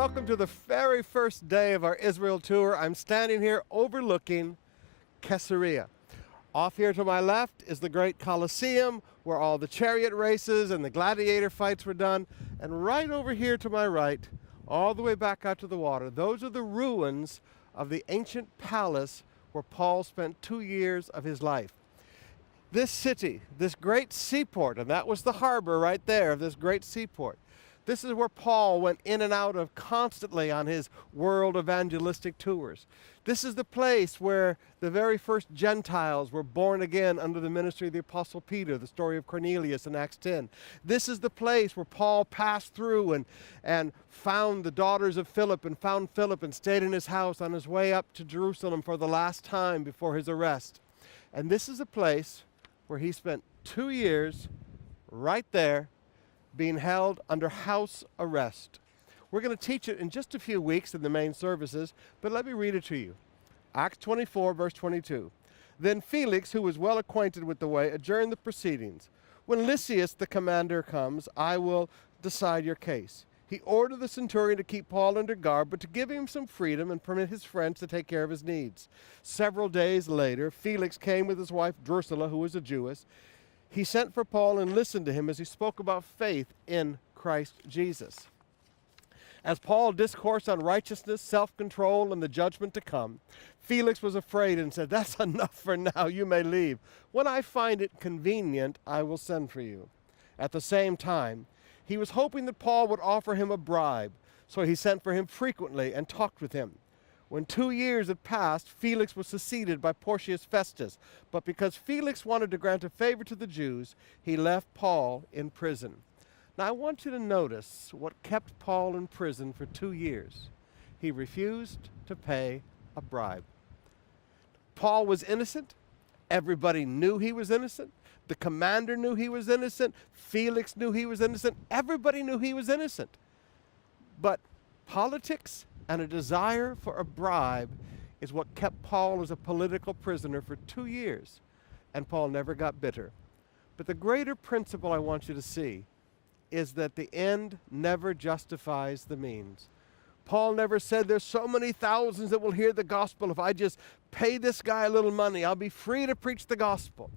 welcome to the very first day of our Israel tour. I'm standing here overlooking Caesarea. Off here to my left is the great Colosseum, where all the chariot races and the gladiator fights were done. And right over here to my right, all the way back out to the water, those are the ruins of the ancient palace where Paul spent 2 years of his life. This city, this great seaport, and that was the harbor right there of this great seaport. This is where Paul went in and out of constantly on his world evangelistic tours. This is the place where the very first Gentiles were born again under the ministry of the Apostle Peter, the story of Cornelius in Acts 10. This is the place where Paul passed through and found the daughters of Philip and found Philip and stayed in his house on his way up to Jerusalem for the last time before his arrest. And this is a place where he spent 2 years right there being held under house arrest. We're going to teach it in just a few weeks in the main services, but let me read it to you. Acts 24, verse 22. Then Felix, who was well acquainted with the way, adjourned the proceedings. When Lysias the commander comes, I will decide your case. He ordered the centurion to keep Paul under guard, but to give him some freedom and permit his friends to take care of his needs. Several days later, Felix came with his wife Drusilla, who was a Jewess. He sent for Paul and listened to him as he spoke about faith in Christ Jesus. As Paul discoursed on righteousness, self-control, and the judgment to come, Felix was afraid and said, "That's enough for now, you may leave. When I find it convenient, I will send for you." At the same time, he was hoping that Paul would offer him a bribe, so he sent for him frequently and talked with him. When 2 years had passed, Felix was succeeded by Porcius Festus, but because Felix wanted to grant a favor to the Jews, he left Paul in prison. Now I want you to notice what kept Paul in prison for 2 years. He refused to pay a bribe. Paul was innocent. Everybody knew he was innocent. The commander knew he was innocent. Felix knew he was innocent. Everybody knew he was innocent. But politics and a desire for a bribe is what kept Paul as a political prisoner for 2 years. And Paul never got bitter. But the greater principle I want you to see is that the end never justifies the means. Paul never said, there's so many thousands that will hear the gospel. If I just pay this guy a little money, I'll be free to preach the gospel.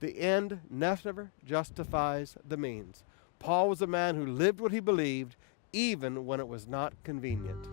The end never justifies the means. Paul was a man who lived what he believed, even when it was not convenient.